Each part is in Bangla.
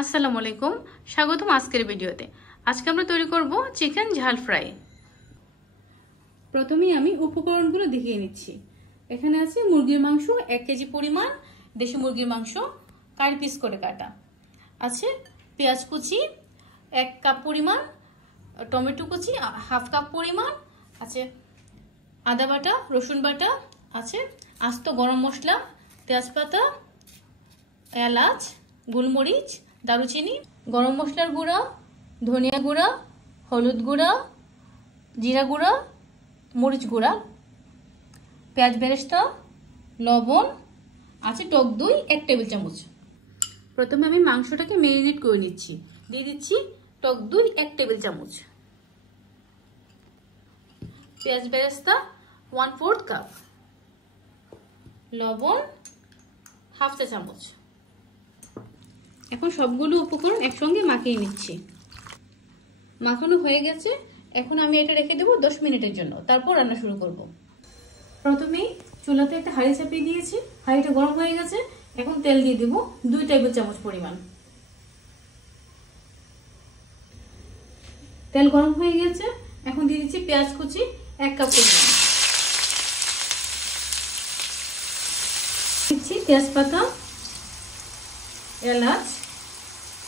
আসসালামু আলাইকুম, স্বাগতম আজকের ভিডিওতে। আজকে আমরা তৈরি করব চিকেন ঝাল ফ্রাই। প্রথমেই আমি উপকরণগুলো দেখিয়ে নিচ্ছি। এখানে আছে মুরগির মাংস 1 কেজি পরিমাণ, দেশি মুরগির মাংস কারি পিস করে কাটা আছে, পেঁয়াজ কুচি 1 কাপ পরিমাণ, টমেটো কুচি হাফ কাপ পরিমাণ আছে, আদা বাটা, রসুন বাটা আছে, আস্ত গরম মশলা, তেজপাতা, এলাচ, গোলমরিচ, দারুচিনি, গরম মশলার গুঁড়া, ধনিয়া গুঁড়া, হলুদ গুঁড়া, জিরা গুঁড়া, মরিচ গুঁড়া, পেঁয়াজ বেরেস্তা, লবণ আছে, টক দই 1 টেবিল চামচ। প্রথমে আমি মাংসটাকে ম্যারিনেট করে নিচ্ছি। দিয়ে দিচ্ছি টক দই 1 টেবিল চামচ, পেঁয়াজ বেরেস্তা 1/4 কাপ, লবণ হাফ চা চামচ। এখন সবগুলো উপকরণ একসঙ্গে মাখিয়ে নিচ্ছি। মাখানো হয়ে গেছে, এখন আমি এটা রেখে দেবো 10 মিনিটের জন্য, তারপর রান্না শুরু করব। প্রথমেই চুলাতে একটা হাঁড়ি চাপিয়ে দিয়েছি, হাঁড়িটা গরম হয়ে গেছে। এখন তেল দিয়ে দেব 2 টেবিল চামচ পরিমাণ। তেল গরম হয়ে গেছে, এখন দিয়ে দিচ্ছি পেঁয়াজ কুচি 1 কাপ পরিমাণ, দিচ্ছি তেজপাতা, এলাচ,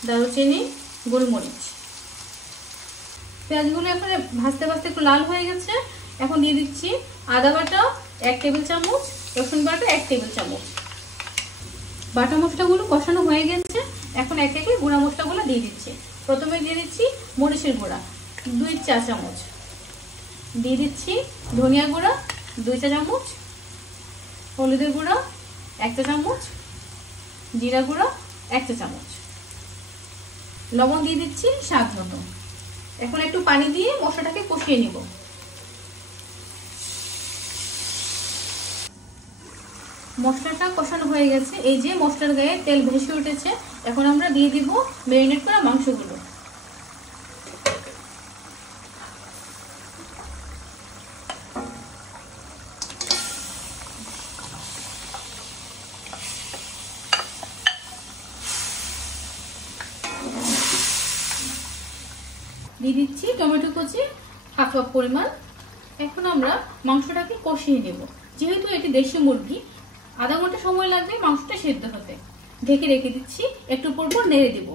দারুচিনি, গোলমরিচ। পেঁয়াজগুলো এখন ভাজতে ভাজতে একটু লাল হয়ে গেছে। এখন দিয়ে দিচ্ছি আদা বাটা 1 টেবিল চামচ, রসুন বাটা 1 টেবিল চামচ। বাটা মশলাগুলো কষানো হয়ে গেছে, এখন এক একে গুঁড়া মশলাগুলো দিয়ে দিচ্ছি। প্রথমে দিয়ে দিচ্ছি মরিচের গুঁড়া 2 চা চামচ, দিয়ে দিচ্ছি ধনিয়া গুঁড়া 2 চা চামচ, হলুদের গুঁড়া 1 চা চামচ, জিরা গুঁড়া 1 চা চামচ, লবণ দিয়ে দিচ্ছি স্বাদ মতো। এখন একটু পানি দিয়ে মশলাটাকে কষিয়ে নিব। মশলাটা কষানো হয়ে গেছে, এই যে মশলার গায়ে তেল ভেসে উঠেছে। এখন আমরা দিয়ে দিব ম্যারিনেট করা মাংসগুলো। দিয়ে দিচ্ছি টমেটো কুচি হাফ কাপ পরিমাণ। এখন আমরা মাংসটাকে কষিয়ে নেব। যেহেতু এটি দেশি মুরগি, আধা ঘন্টা সময় লাগবে মাংসটা সেদ্ধ হতে। ঢেকে রেখে দিচ্ছি, একটু পর পর নেড়ে দেব।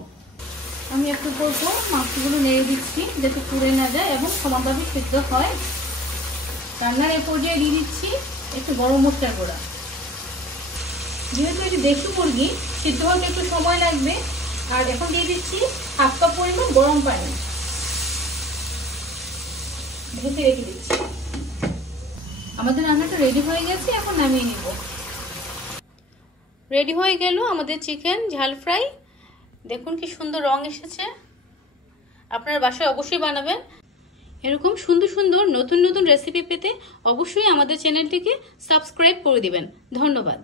আমি একটু পর পর মাংসগুলো নেড়ে দিচ্ছি যাতে পুড়ে না যায় এবং সমানভাবে সেদ্ধ হয়। রান্নার এ পর্যায়ে দিয়ে দিচ্ছি একটু গরম মশলার গুঁড়া। যেহেতু এটি দেশি মুরগি, সিদ্ধ হতে একটু সময় লাগবে। আর এখন দিয়ে দিচ্ছি হাফ কাপ পরিমাণ গরম পানি, ঢেকে রেখে দিচ্ছি। আমাদের রান্নাটা রেডি হয়ে গেছে, এখন নামিয়ে নিব। রেডি হয়ে গেল আমাদের চিকেন ঝাল ফ্রাই। দেখুন কি সুন্দর রং এসেছে। আপনার বাসায় অবশ্যই বানাবেন। এরকম সুন্দর সুন্দর নতুন নতুন রেসিপি পেতে অবশ্যই আমাদের চ্যানেলটিকে সাবস্ক্রাইব করে দিবেন। ধন্যবাদ।